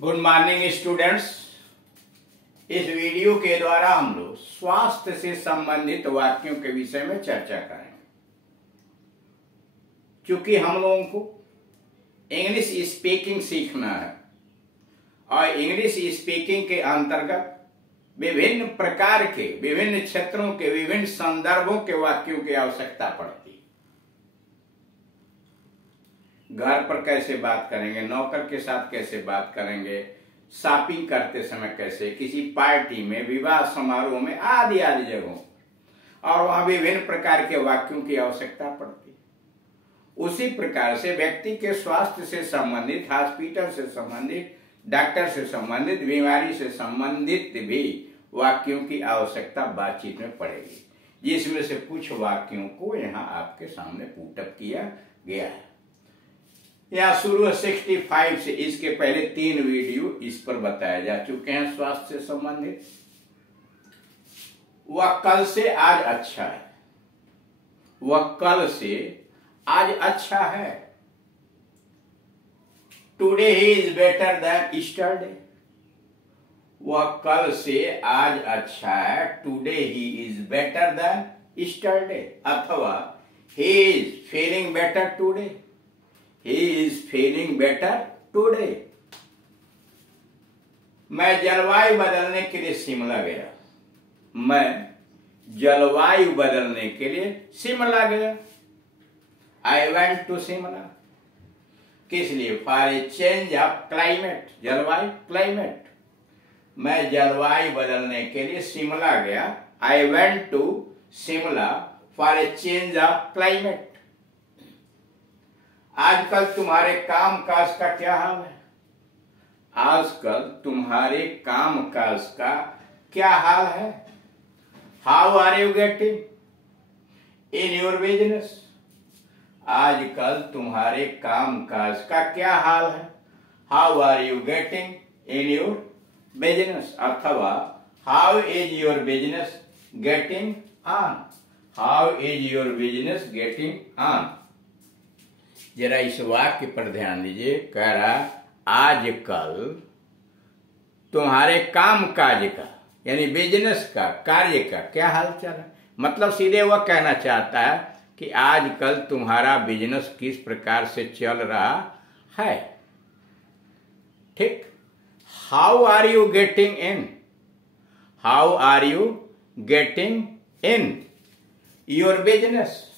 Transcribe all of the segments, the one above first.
Good morning students. इस video के द्वारा हम लोग स्वास्थ्य से संबंधित वाक्यों के विषय में चर्चा करेंगे। क्योंकि हम लोगों को इंग्लिश स्पीकिंग सीखना है और इंग्लिश स्पीकिंग के अंतर्गत विभिन्न प्रकार के, विभिन्न क्षेत्रों के, विभिन्न संदर्भों के वाक्यों की आवश्यकता पड़ती है। घर पर कैसे बात करेंगे, नौकर के साथ कैसे बात करेंगे, शॉपिंग करते समय कैसे, किसी पार्टी में, विवाह समारोह में, आदि आदि जगहों, और वहां विभिन्न प्रकार के वाक्यों की आवश्यकता पड़ती है। उसी प्रकार से व्यक्ति के स्वास्थ्य से संबंधित, हॉस्पिटल से संबंधित, डॉक्टर से संबंधित, बीमारी से संबंधित भी वाक्यों की आवश्यकता बातचीत में पड़ेगी, जिसमें से कुछ वाक्यों को यहाँ आपके सामने पुटअप किया गया है। यहाँ शुरू 65 से, इसके पहले 3 वीडियो इस पर बताए जा चुके हैं स्वास्थ्य से संबंधित। वह कल से आज अच्छा है, वह कल से आज अच्छा है। Today he is better than yesterday. वह कल से आज अच्छा है, today he is better than yesterday. अथवा he is feeling better today, he is feeling better today। मैं जलवायु बदलने के लिए शिमला गया। मैं जलवायु बदलने के लिए शिमला गया। I went to Shimla. किस लिए? For a change of climate। जलवायु, क्लाइमेट। मैं जलवायु बदलने के लिए शिमला गया। I went to Shimla for a change of climate। आजकल तुम्हारे काम काज का क्या हाल है? आजकल तुम्हारे काम काज का क्या हाल है? How are you getting in your business? आजकल तुम्हारे काम काज का क्या हाल है? How are you getting in your business. अथवा how is your business getting on. How is your business getting on. जरा इस वाक्य पर ध्यान दीजिए। कह रहा आजकल तुम्हारे काम काज का, यानी बिजनेस का, कार्य का क्या हाल चल है। मतलब सीधे वह कहना चाहता है कि आजकल तुम्हारा बिजनेस किस प्रकार से चल रहा है। ठीक। How are you getting in. How are you getting in your business.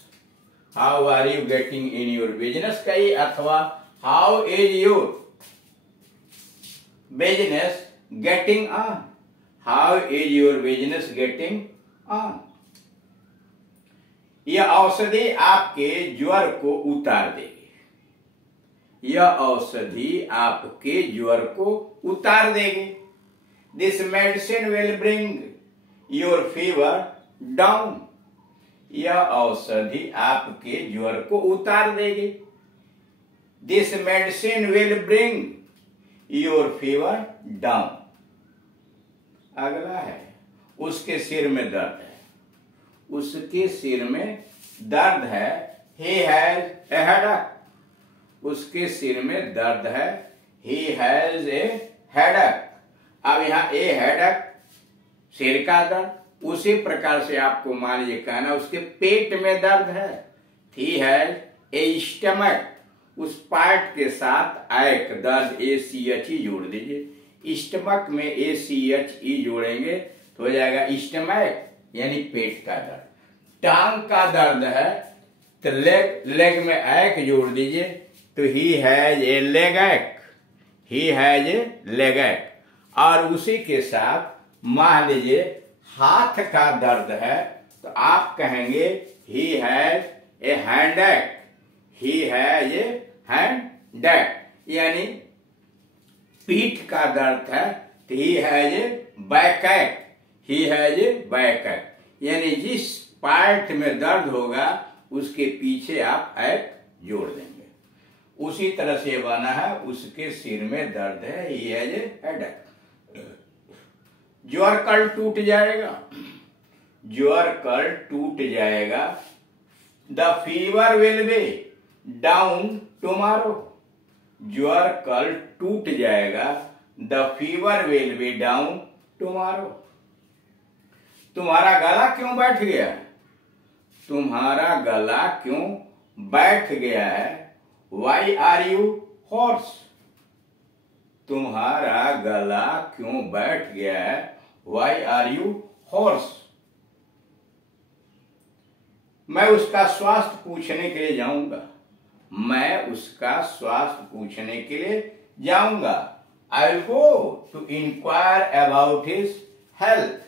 How are you getting in your business कही। अथवा how is your business getting on. How is your business getting on. यह औषधि आपके ज्वर को उतार देगी। यह औषधि आपके ज्वर को उतार देगी। This medicine will bring your fever down. यह औषधि आपके ज्वर को उतार देगी। This medicine will bring your fever down. अगला है उसके सिर में दर्द है। उसके सिर में दर्द है। He has a headache. उसके सिर में दर्द है। He has a headache. अब यहाँ ए हेडेक, सिर का दर्द। उसी प्रकार से आपको मान लीजिए कहना उसके पेट में दर्द है। He has a stomach. उस पार्ट के साथ एक दर्द ACHE जोड़ दीजिए। स्टमक में ACHE जोड़ेंगे तो हो जाएगा स्टमक, यानी पेट का दर्द। टांग का दर्द है तो लेग में एक जोड़ दीजिए तो ही हैज ए लेग एक। ही हैज ए लेग एक। और उसी के साथ मान लीजिए हाथ का दर्द है तो आप कहेंगे he has a हैंडेक। He has a हैंडेक, यानी पीठ का दर्द है तो he has a बैकैक। He has a बैकैक, यानी जिस पार्ट में दर्द होगा उसके पीछे आप एक जोड़ देंगे। उसी तरह से बना है उसके सिर में दर्द है। He has a headache. ज्वर कल टूट जाएगा। ज्वर कल टूट जाएगा। The fever will be down tomorrow. ज्वर कल टूट जाएगा। The fever will be down tomorrow. तुम्हारा गला क्यों बैठ गया है? तुम्हारा गला क्यों बैठ गया है? Why are you hoarse. तुम्हारा गला क्यों बैठ गया है? Why are you hoarse. मैं उसका स्वास्थ्य पूछने के लिए जाऊंगा। मैं उसका स्वास्थ्य पूछने के लिए जाऊंगा। I will go to inquire about his health.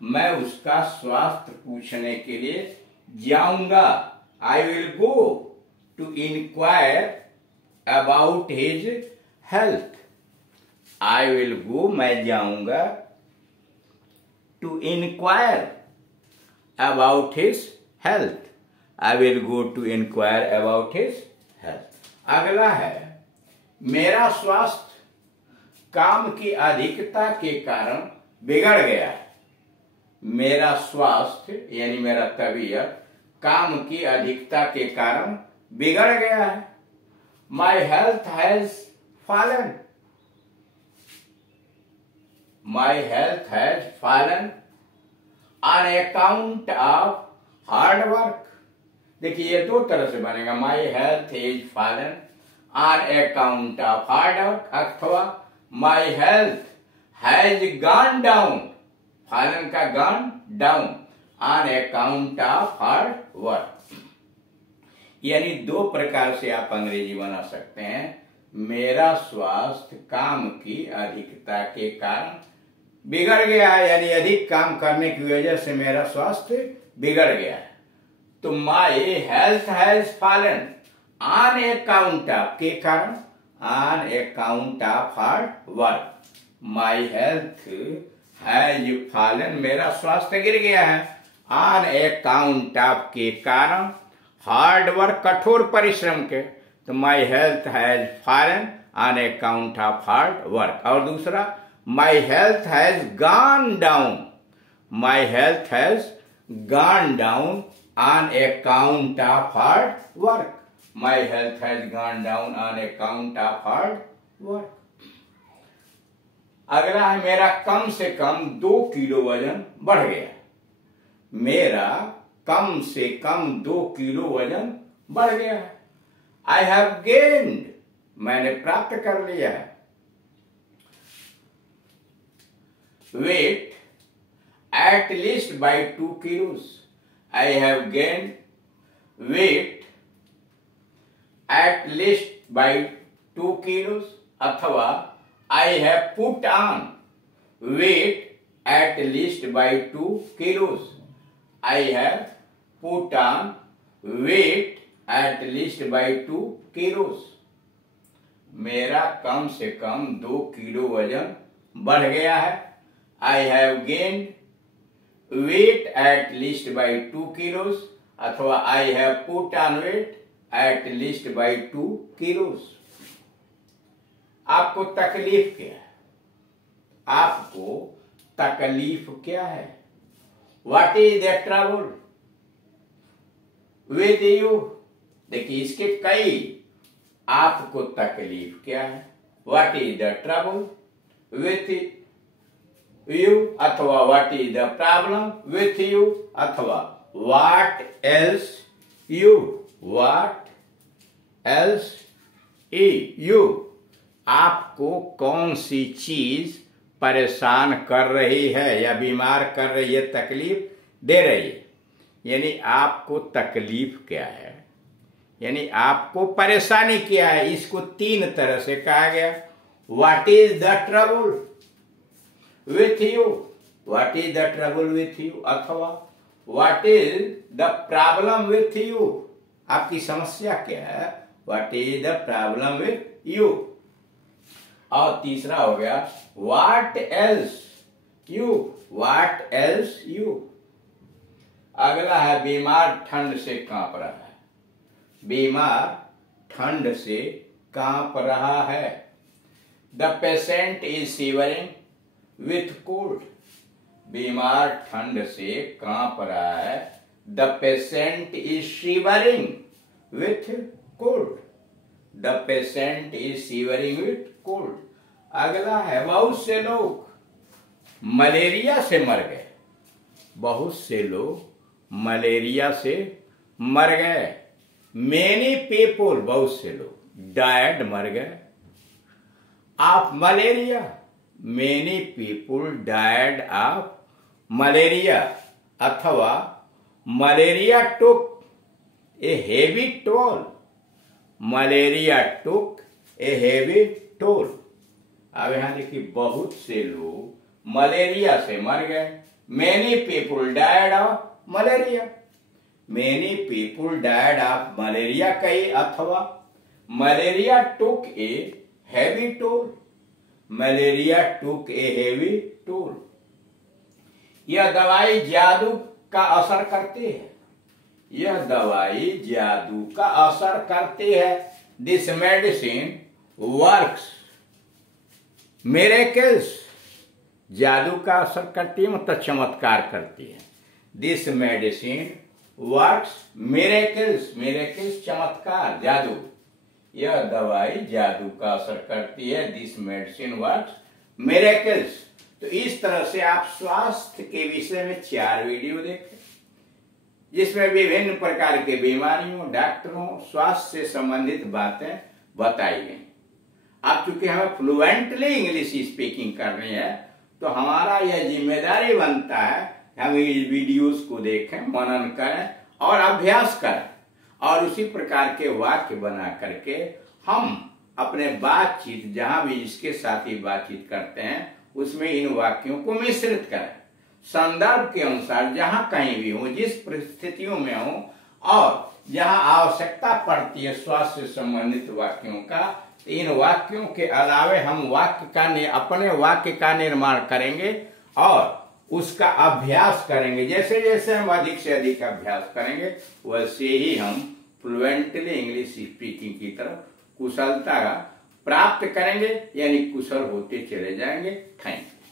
मैं उसका स्वास्थ्य पूछने के लिए जाऊंगा। I will go to inquire about his health. I will go, मैं जाऊंगा, to inquire about his health. I will go to inquire about his health. अगला है, मेरा स्वास्थ्य काम की अधिकता के कारण बिगड़ गया है। मेरा स्वास्थ्य यानी मेरा तबीयत काम की अधिकता के कारण बिगड़ गया है। My health has fallen. My health has fallen on account of hard work. देखिए ये दो तरह से बनेगा, my health is fallen on account of hard work अथवा my health has gone down, fallen का gone down, on account of hard work. यानी दो प्रकार से आप अंग्रेजी बना सकते हैं। मेरा स्वास्थ्य काम की अधिकता के कारण बिगड़ गया है, यानी अधिक काम करने की वजह से मेरा स्वास्थ्य बिगड़ गया है। तो माई health has fallen on account of के कारण, on account of hard work. My health has fallen, मेरा स्वास्थ्य गिर गया है, ऑन अकाउंट ऑफ के कारण, हार्ड वर्क कठोर परिश्रम के। तो माई health has fallen on account of hard work. और दूसरा, माई health has gone down. My health has gone down on account of hard work. My health has gone down on account of hard work. अगला है, मेरा कम से कम 2 kilo वजन बढ़ गया। मेरा कम से कम 2 किलो वजन बढ़ गया है। आई हैव गेन्ड, मैंने प्राप्त कर लिया है। Weight at least by 2 kilos। I have gained weight at least by 2 kilos अथवा I have put on weight at least by 2 kilos। I have put on weight at least by 2 kilos। मेरा कम से कम 2 kilo वजन बढ़ गया है। I have gained weight at least by 2 kilos अथवा I have put on weight at least by 2 kilos। आपको तकलीफ क्या है? आपको तकलीफ क्या है? What is the trouble with you? देखिए इसके कई, आपको तकलीफ क्या है, what is the trouble with you अथवा what is the problem with you अथवा what ails you, what ails you. आपको कौन सी चीज परेशान कर रही है या बीमार कर रही है, तकलीफ दे रही है। यानी आपको तकलीफ क्या है, यानी आपको परेशानी क्या है। इसको 3 तरह से कहा गया। What is the trouble with you, what is the trouble with you अथवा what is the problem with you, आपकी समस्या क्या है, what is the problem with you. और तीसरा हो गया what ails you, what ails you. अगला है, बीमार ठंड से कांप रहा है। बीमार ठंड से कांप रहा है। The patient is shivering with cold. बीमार ठंड से कांप रहा है। The patient is shivering with cold. The patient is shivering with cold. अगला है बहुत से लोग मलेरिया से मर गए। बहुत से लोग मलेरिया से मर गए। मेनी पीपुल, बहुत से लोग, डायड, मर गए, of malaria. Many people died of malaria. अथवा malaria took a heavy toll. Malaria took a heavy toll. अब यहां देखिए, बहुत से लोग मलेरिया से मर गए। Many people died of malaria. Many people died of malaria कही, अथवा malaria took a heavy toll. Malaria took a heavy toll. यह दवाई जादू का असर करती है। यह दवाई जादू का असर करती है। This medicine works miracles. जादू का असर करती है मतलब चमत्कार करती है। This medicine works miracles. Miracles चमत्कार, जादू। यह दवाई जादू का असर करती है। This medicine works miracles. तो इस तरह से आप स्वास्थ्य के विषय में 4 वीडियो देखें, जिसमें विभिन्न प्रकार के बीमारियों, डॉक्टरों, स्वास्थ्य से संबंधित बातें बताई गई। अब चूंकि हमें फ्लुएंटली इंग्लिश स्पीकिंग करनी है, तो हमारा यह जिम्मेदारी बनता है हम इस वीडियोस को देखें, मनन करें और अभ्यास करें, और उसी प्रकार के वाक्य बना करके हम अपने बातचीत, जहां भी इसके साथ ही बातचीत करते हैं, उसमें इन वाक्यों को मिश्रित करें। संदर्भ के अनुसार जहां कहीं भी हो, जिस परिस्थितियों में हो, और जहां आवश्यकता पड़ती है स्वास्थ्य से संबंधित वाक्यों का, इन वाक्यों के अलावे हम अपने वाक्य का निर्माण करेंगे और उसका अभ्यास करेंगे। जैसे जैसे हम अधिक से अधिक अभ्यास करेंगे, वैसे ही हम फ्लुएंटली इंग्लिश स्पीकिंग की तरफ कुशलता प्राप्त करेंगे, यानी कुशल होते चले जाएंगे। Thank you.